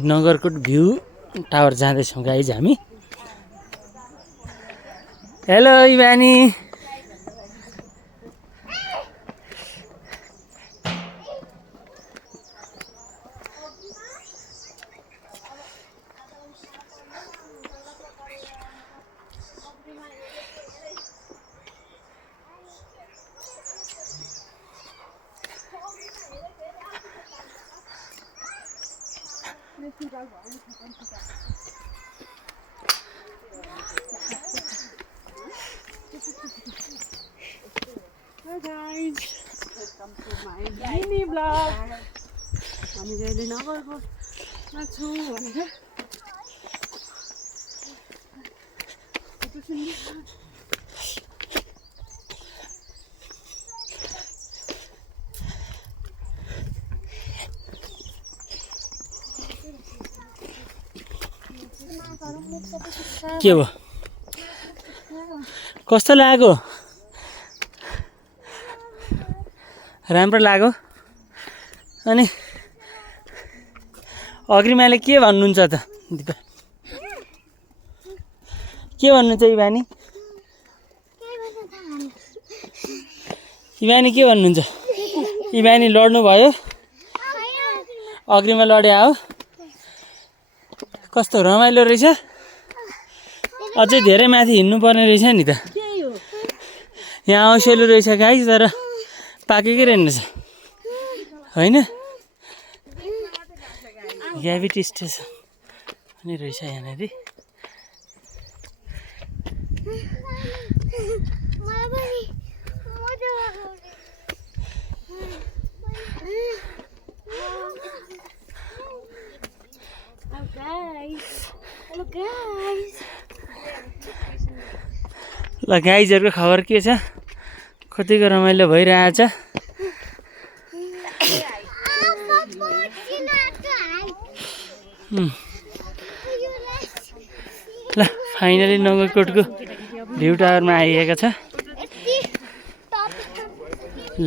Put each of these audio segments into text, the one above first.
Nagarkot view tower जाँदैछौँ guys हामी। Hello इभानी। Hi guys, welcome to my mini vlog. हामी जहिले नगरकोटमा छु भनेर के भयो कस्तो लाग्यो राम्रो लाग्यो अनि अग्रिमाले के भन्नुहुन्छ त दिपा के भन्नुहुन्छ इभानी इभानी के भन्नुहुन्छ इभानी लड्नु भयो अग्रिमा लड्या हो कस्तो रमाइलो रहेछ अझै धेरै माथि हिँड्नु पर्ने रहेछ नि त यहाँ औसेलु रहेछ गाइस तर पाकेकै रहेछ होइन ग्राभिटी स्टेसन पनि रहेछ यहाँनिर ल गाइजहरूको खबर के छ कतिको रमाइलो भइरहेछ ल फाइनली नगरकोटको भ्यू टावरमा आइएको छ ल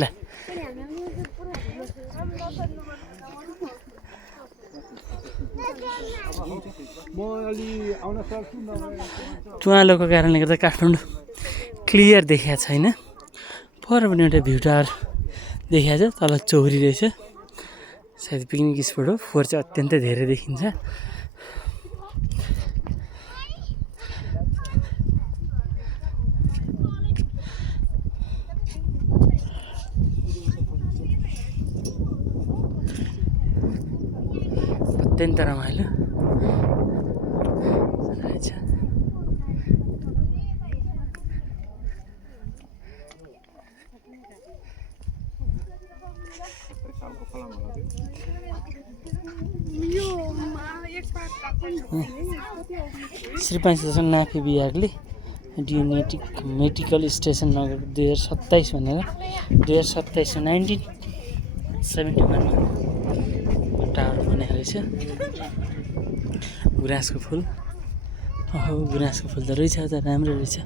चुवालोको कारणले गर्दा काठमाडौँ क्लियर देखिएको छैन पर पनि एउटा भ्यू टावर देखिएको छ तल चौरी रहेछ सायद पिकनिक स्पोट हो फोहोर चाहिँ अत्यन्तै धेरै देखिन्छ अत्यन्त रमाइलो रहेछ श्री 5 नाफे विभागले डियोनेटिक मेडिकल स्टेसन नगर 2027 भनेर 2027 1971 टावर बनेको रहेछ गुराँसको फुल ओहो गुराँसको फुल त रहेछ त राम्रो रहेछ